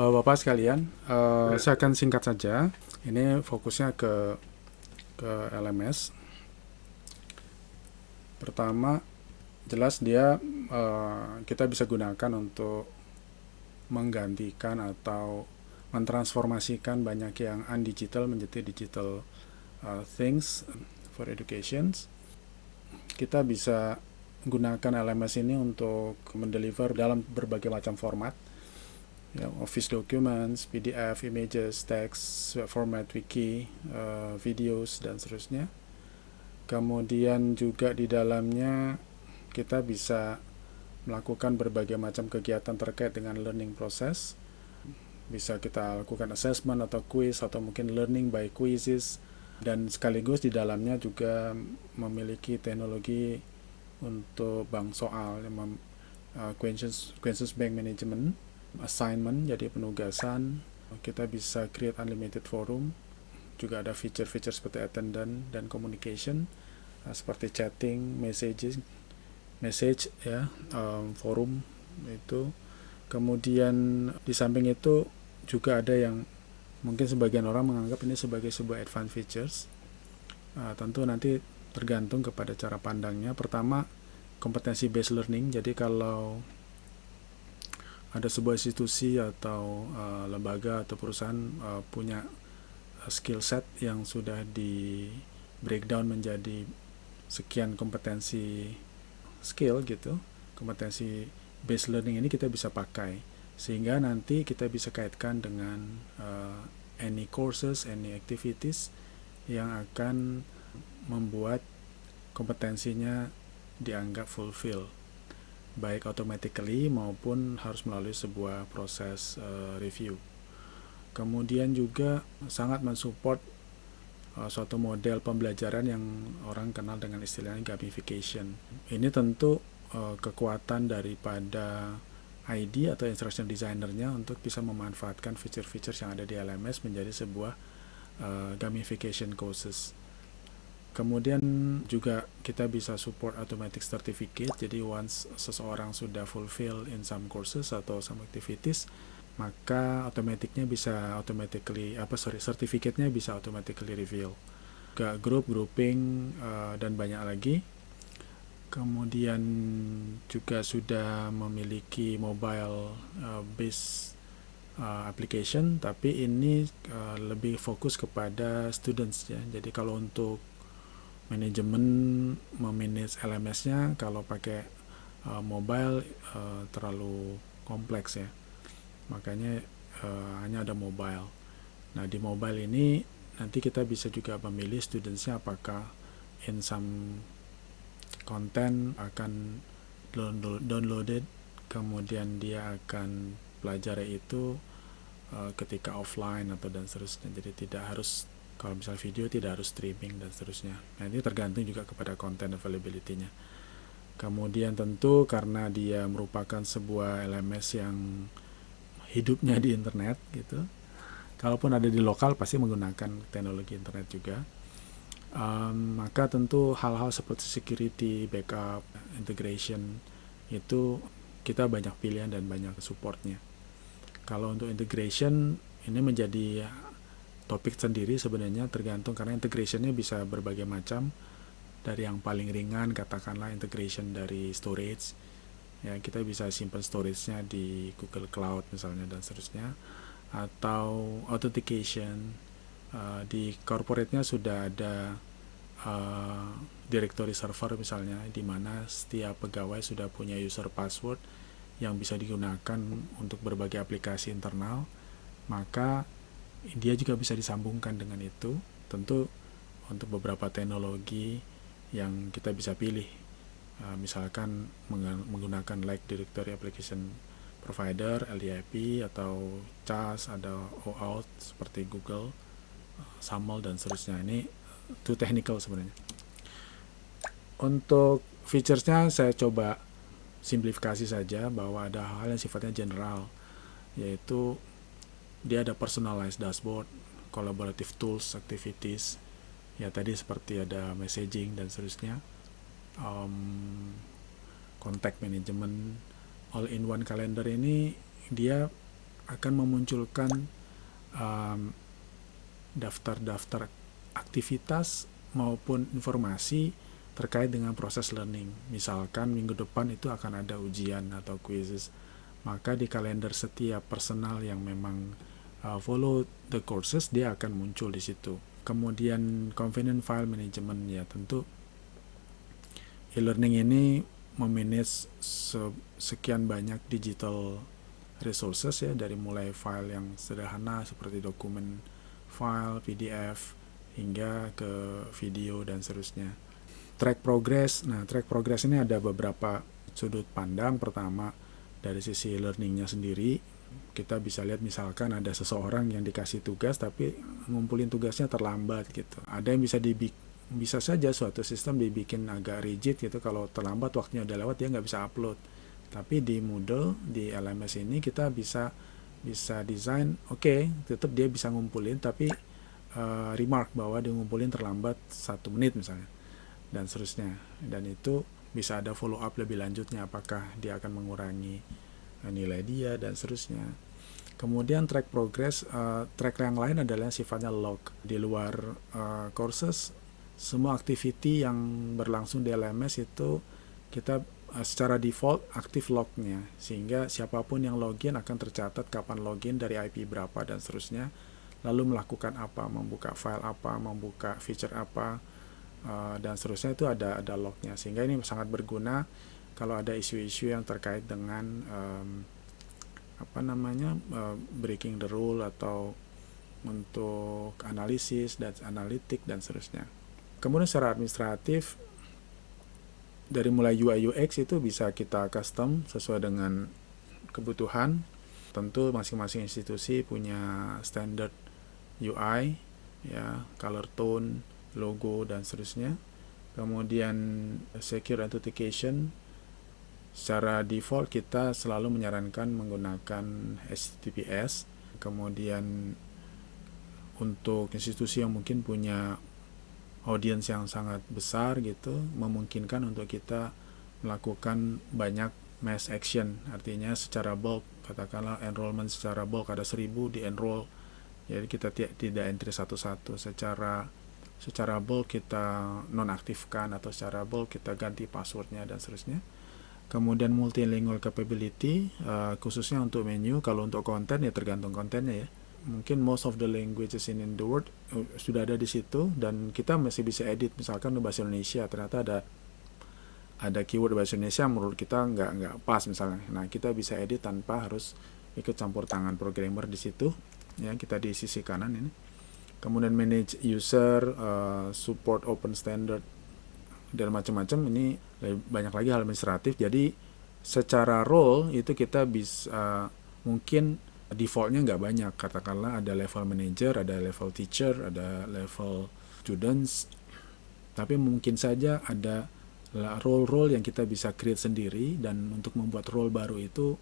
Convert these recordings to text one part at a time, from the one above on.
Bapak-bapak sekalian, saya akan singkat saja. Ini fokusnya ke LMS. Pertama, jelas dia kita bisa gunakan untuk menggantikan atau mentransformasikan banyak yang undigital menjadi digital things for education. Kita bisa gunakan LMS ini untuk mendeliver dalam berbagai macam format, ya, Office documents, PDF, images, text, web format, wiki, videos, dan seterusnya. Kemudian juga di dalamnya kita bisa melakukan berbagai macam kegiatan terkait dengan learning process. Bisa kita lakukan assessment atau quiz atau mungkin learning by quizzes, dan sekaligus di dalamnya juga memiliki teknologi untuk bank soal, questions bank management, assignment, jadi penugasan. Kita bisa create unlimited forum, juga ada feature-feature seperti attendance dan communication, seperti chatting, message ya, forum itu. Kemudian di samping itu juga ada yang mungkin sebagian orang menganggap ini sebagai sebuah advanced features. Tentu nanti tergantung kepada cara pandangnya. Pertama, kompetensi based learning. Jadi kalau ada sebuah institusi atau lembaga atau perusahaan punya skill set yang sudah di breakdown menjadi sekian kompetensi skill gitu, kompetensi based learning ini kita bisa pakai sehingga nanti kita bisa kaitkan dengan any courses, any activities yang akan membuat kompetensinya dianggap fulfill, baik automatically maupun harus melalui sebuah proses review. Kemudian juga sangat mensupport suatu model pembelajaran yang orang kenal dengan istilahnya gamification. Ini tentu kekuatan daripada ID atau instruction designernya untuk bisa memanfaatkan feature-feature yang ada di LMS menjadi sebuah gamification courses. Kemudian juga kita bisa support automatic certificate. Jadi once seseorang sudah fulfill in some courses atau some activities, maka sertifikatnya bisa automatically reveal. Grouping dan banyak lagi. Kemudian juga sudah memiliki mobile based application, tapi ini lebih fokus kepada students ya. Jadi kalau untuk manajemen memanage LMS-nya kalau pakai mobile terlalu kompleks ya. Makanya hanya ada mobile. Nah, di mobile ini nanti kita bisa juga memilih studentsnya apakah in some content akan downloaded, kemudian dia akan pelajari itu ketika offline atau dan seterusnya. Jadi tidak harus, kalau misal video tidak harus streaming dan seterusnya. Nah, ini tergantung juga kepada content availability-nya. Kemudian tentu karena dia merupakan sebuah LMS yang hidupnya di internet gitu, kalaupun ada di lokal pasti menggunakan teknologi internet juga. Maka tentu hal-hal seperti security, backup, integration itu kita banyak pilihan dan banyak supportnya. Kalau untuk integration ini menjadi topik sendiri sebenarnya, tergantung karena integrationnya bisa berbagai macam, dari yang paling ringan katakanlah integration dari storage ya, kita bisa simpan storage-nya di Google Cloud misalnya dan seterusnya, atau authentication di corporate-nya sudah ada directory server misalnya, di mana setiap pegawai sudah punya user password yang bisa digunakan untuk berbagai aplikasi internal, maka dia juga bisa disambungkan dengan itu. Tentu untuk beberapa teknologi yang kita bisa pilih, misalkan menggunakan like directory application provider, LDAP, atau CAS, ada OAuth seperti Google, SAML dan seterusnya. Ini too technical sebenarnya. Untuk featuresnya saya coba simplifikasi saja bahwa ada hal yang sifatnya general, yaitu dia ada personalized dashboard, collaborative tools, activities, ya tadi seperti ada messaging dan seterusnya, contact management, all in one calendar. Ini dia akan memunculkan daftar-daftar aktivitas maupun informasi terkait dengan proses learning. Misalkan minggu depan itu akan ada ujian atau quizzes, maka di kalender setiap personal yang memang follow the courses, dia akan muncul di situ. Kemudian convenient file management, ya tentu e-learning ini memanage sekian banyak digital resources ya, dari mulai file yang sederhana seperti dokumen file, PDF, hingga ke video dan seterusnya. Track progress, nah track progress ini ada beberapa sudut pandang. Pertama, dari sisi learningnya sendiri, kita bisa lihat misalkan ada seseorang yang dikasih tugas tapi ngumpulin tugasnya terlambat gitu. Ada yang bisa saja suatu sistem dibikin agak rigid gitu, kalau terlambat waktunya udah lewat dia nggak bisa upload. Tapi di Moodle, di LMS ini kita bisa desain, tetap dia bisa ngumpulin, tapi remark bahwa dia ngumpulin terlambat 1 menit misalnya, dan seterusnya. Dan itu bisa ada follow up lebih lanjutnya, apakah dia akan mengurangi nilai dia dan seterusnya. Kemudian track progress, track yang lain adalah sifatnya log. Di luar courses, semua activity yang berlangsung di LMS itu kita secara default aktif lognya, sehingga siapapun yang login akan tercatat kapan login, dari IP berapa dan seterusnya, lalu melakukan apa, membuka file apa, membuka feature apa, dan seterusnya, itu ada lognya. Sehingga ini sangat berguna kalau ada isu-isu yang terkait dengan breaking the rule, atau untuk analisis dan analitik dan seterusnya. Kemudian secara administratif, dari mulai UI UX itu bisa kita custom sesuai dengan kebutuhan. Tentu masing-masing institusi punya standard UI, ya, color tone, logo dan seterusnya. Kemudian secure authentication, secara default kita selalu menyarankan menggunakan HTTPS. Kemudian untuk institusi yang mungkin punya audiens yang sangat besar gitu, memungkinkan untuk kita melakukan banyak mass action, artinya secara bulk, katakanlah enrollment secara bulk ada 1000 di enroll, jadi kita tidak entry satu-satu. Secara bulk kita nonaktifkan, atau secara bulk kita ganti passwordnya dan seterusnya. Kemudian multilingual capability, khususnya untuk menu. Kalau untuk konten ya tergantung kontennya ya. Mungkin most of the languages in the world sudah ada di situ, dan kita masih bisa edit. Misalkan bahasa Indonesia ternyata ada keyword bahasa Indonesia menurut kita nggak pas misalnya. Nah, kita bisa edit tanpa harus ikut campur tangan programmer di situ. Ya, kita di sisi kanan ini. Kemudian manage user, support open standard, dan macam-macam. Ini banyak lagi hal administratif. Jadi secara role itu kita bisa mungkin defaultnya nggak banyak. Katakanlah ada level manager, ada level teacher, ada level students. Tapi mungkin saja ada role-role yang kita bisa create sendiri, dan untuk membuat role baru itu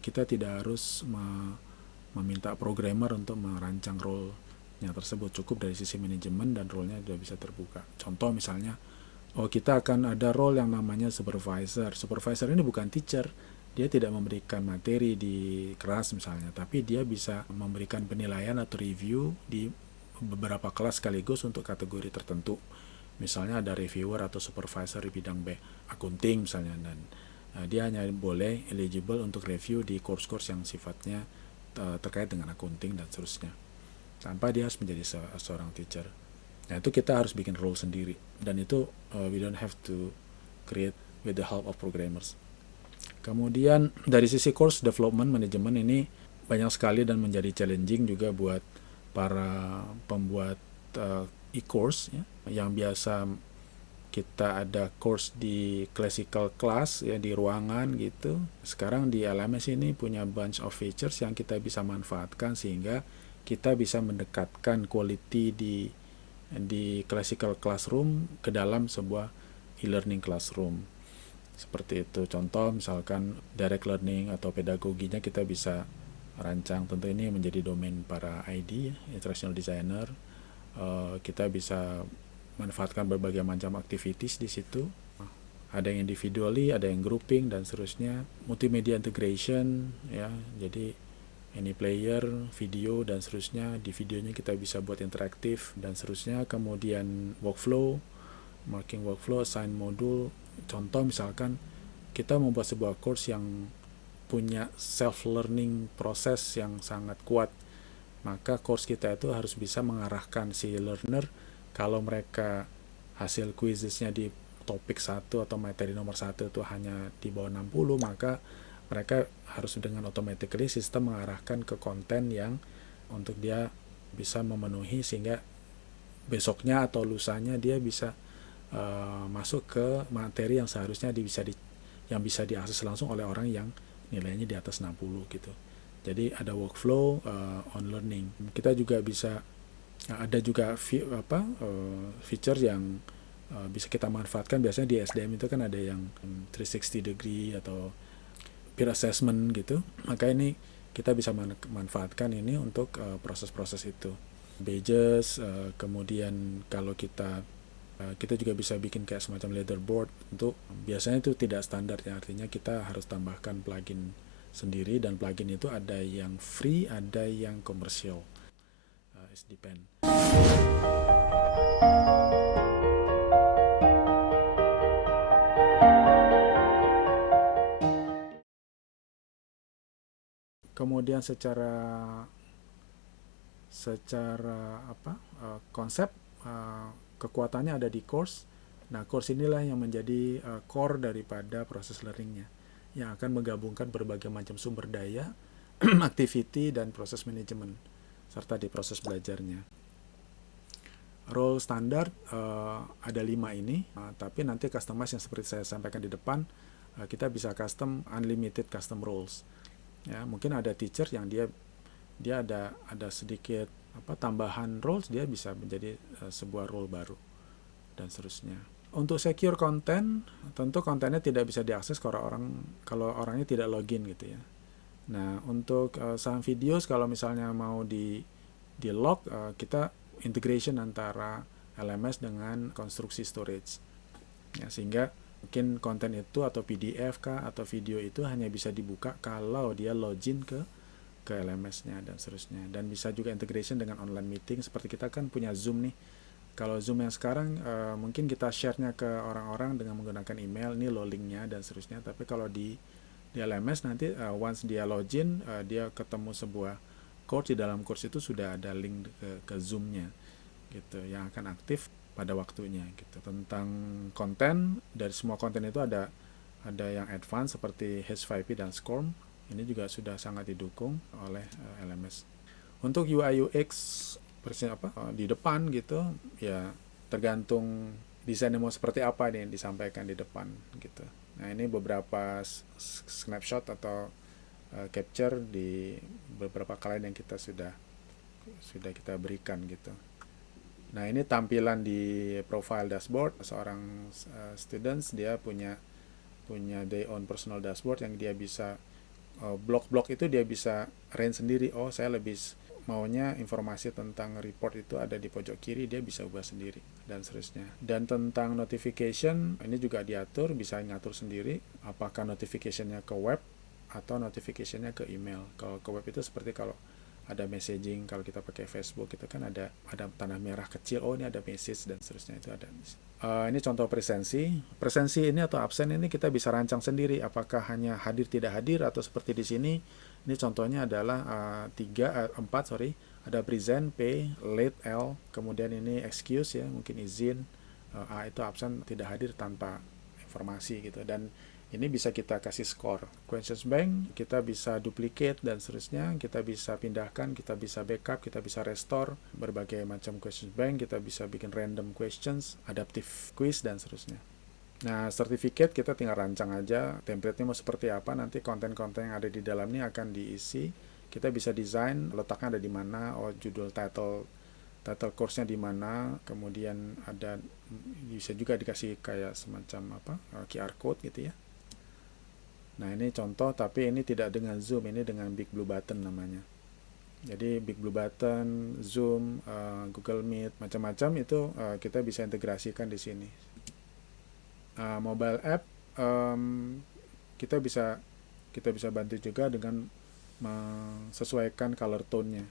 kita tidak harus meminta programmer untuk merancang role-nya tersebut. Cukup dari sisi manajemen dan role-nya sudah bisa terbuka. Contoh misalnya, kita akan ada role yang namanya supervisor. Supervisor ini bukan teacher, dia tidak memberikan materi di kelas misalnya, tapi dia bisa memberikan penilaian atau review di beberapa kelas sekaligus untuk kategori tertentu. Misalnya ada reviewer atau supervisor di bidang accounting misalnya, dan dia hanya boleh eligible untuk review di course-course yang sifatnya terkait dengan accounting dan seterusnya, tanpa dia harus menjadi seorang teacher. Nah, itu kita harus bikin role sendiri, dan itu we don't have to create with the help of programmers. Kemudian dari sisi course development management ini banyak sekali dan menjadi challenging juga buat para pembuat e-course ya, yang biasa kita ada course di classical class ya, di ruangan gitu. Sekarang di LMS ini punya bunch of features yang kita bisa manfaatkan, sehingga kita bisa mendekatkan quality di classical classroom ke dalam sebuah e-learning classroom. Seperti itu. Contoh misalkan direct learning atau pedagoginya kita bisa rancang. Tentu ini menjadi domain para ID, instructional designer. Kita bisa manfaatkan berbagai macam activities di situ. Ada yang individually, ada yang grouping dan seterusnya. Multimedia integration ya. Jadi ini player, video, dan seterusnya. Di videonya kita bisa buat interaktif, dan seterusnya. Kemudian workflow, marking workflow, assign modul. Contoh misalkan, kita membuat sebuah course yang punya self-learning proses yang sangat kuat. Maka course kita itu harus bisa mengarahkan si learner, kalau mereka hasil quizesnya di topik 1 atau materi nomor 1 itu hanya di bawah 60, maka mereka harus dengan automatically sistem mengarahkan ke konten yang untuk dia bisa memenuhi, sehingga besoknya atau lusanya dia bisa masuk ke materi yang seharusnya yang bisa diakses langsung oleh orang yang nilainya di atas 60 gitu. Jadi ada workflow on learning. Kita juga bisa ada juga feature yang bisa kita manfaatkan. Biasanya di SDM itu kan ada yang 360 degree atau peer assessment gitu. Maka ini kita bisa manfaatkan ini untuk proses-proses itu. Badges, kemudian kalau kita juga bisa bikin kayak semacam leaderboard. Untuk biasanya itu tidak standar ya, artinya kita harus tambahkan plugin sendiri, dan plugin itu ada yang free, ada yang komersial. It depend. Kemudian secara konsep, kekuatannya ada di course. Nah, course inilah yang menjadi core daripada proses learningnya, yang akan menggabungkan berbagai macam sumber daya, activity, dan proses manajemen, serta di proses belajarnya. Role standar ada 5 ini, tapi nanti customize yang seperti saya sampaikan di depan, kita bisa custom unlimited custom roles. Ya, mungkin ada teacher yang dia ada sedikit tambahan roles, dia bisa menjadi sebuah role baru, dan seterusnya. Untuk secure content, tentu kontennya tidak bisa diakses kalau orangnya tidak login gitu ya. Nah, untuk saham videos, kalau misalnya mau di log, kita integration antara LMS dengan konstruksi storage. Ya, sehingga mungkin konten itu atau PDF kah atau video itu hanya bisa dibuka kalau dia login ke LMS-nya dan seterusnya. Dan bisa juga integration dengan online meeting, seperti kita kan punya Zoom nih. Kalau Zoom yang sekarang mungkin kita share-nya ke orang-orang dengan menggunakan email, ini lo link-nya dan seterusnya. Tapi kalau di LMS nanti once dia login, dia ketemu sebuah course, di dalam course itu sudah ada link ke Zoom-nya gitu, yang akan aktif pada waktunya gitu. Tentang konten, dari semua konten itu ada yang advance seperti H5P dan SCORM. Ini juga sudah sangat didukung oleh LMS. Untuk UI UX di depan gitu ya, tergantung desainnya mau seperti apa nih yang disampaikan di depan gitu. Nah, ini beberapa snapshot atau capture di beberapa klien yang kita sudah kita berikan gitu. Nah, ini tampilan di profile dashboard seorang students. Dia punya their own personal dashboard yang dia bisa blok-blok itu dia bisa range sendiri. Oh, saya lebih maunya informasi tentang report itu ada di pojok kiri, dia bisa ubah sendiri dan seterusnya. Dan tentang notification, ini juga diatur, bisa ngatur sendiri apakah notificationnya ke web atau notificationnya ke email. Kalau ke web itu seperti kalau ada messaging, kalau kita pakai Facebook itu kan ada tanda merah kecil, oh ini ada message dan seterusnya, itu ada. Ini contoh presensi ini atau absen ini kita bisa rancang sendiri, apakah hanya hadir tidak hadir atau seperti di sini. Ini contohnya adalah 4 ada present, P, late, L, kemudian ini excuse ya, mungkin izin, A itu absen tidak hadir tanpa informasi gitu. Dan ini bisa kita kasih skor. Questions bank kita bisa duplicate dan seterusnya, kita bisa pindahkan, kita bisa backup, kita bisa restore berbagai macam questions bank, kita bisa bikin random questions, adaptive quiz dan seterusnya. Nah, certificate kita tinggal rancang aja template-nya mau seperti apa, nanti konten-konten yang ada di dalamnya akan diisi. Kita bisa desain letaknya ada di mana, judul title course-nya di mana, kemudian ada bisa juga dikasih kayak semacam QR code gitu ya. Nah, ini contoh, tapi ini tidak dengan Zoom, ini dengan Big Blue Button namanya. Jadi Big Blue Button, Zoom, Google Meet, macam-macam itu kita bisa integrasikan di sini. Mobile app kita bisa bantu juga dengan menyesuaikan color tone-nya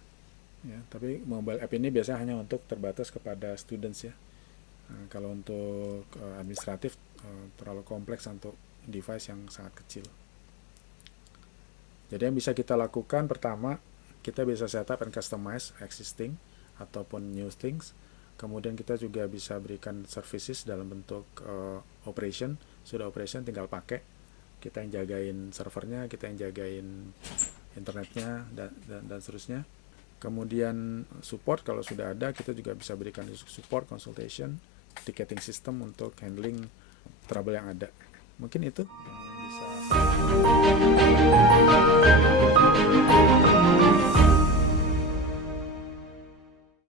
ya. Tapi mobile app ini biasanya hanya untuk terbatas kepada students ya. Kalau untuk administratif terlalu kompleks untuk device yang sangat kecil. Jadi yang bisa kita lakukan pertama, kita bisa setup and customize existing ataupun new things. Kemudian kita juga bisa berikan services dalam bentuk operation. Sudah operation tinggal pakai. Kita yang jagain servernya, kita yang jagain internetnya dan seterusnya. Kemudian support kalau sudah ada, kita juga bisa berikan support, consultation, ticketing system untuk handling trouble yang ada. Mungkin itu yang bisa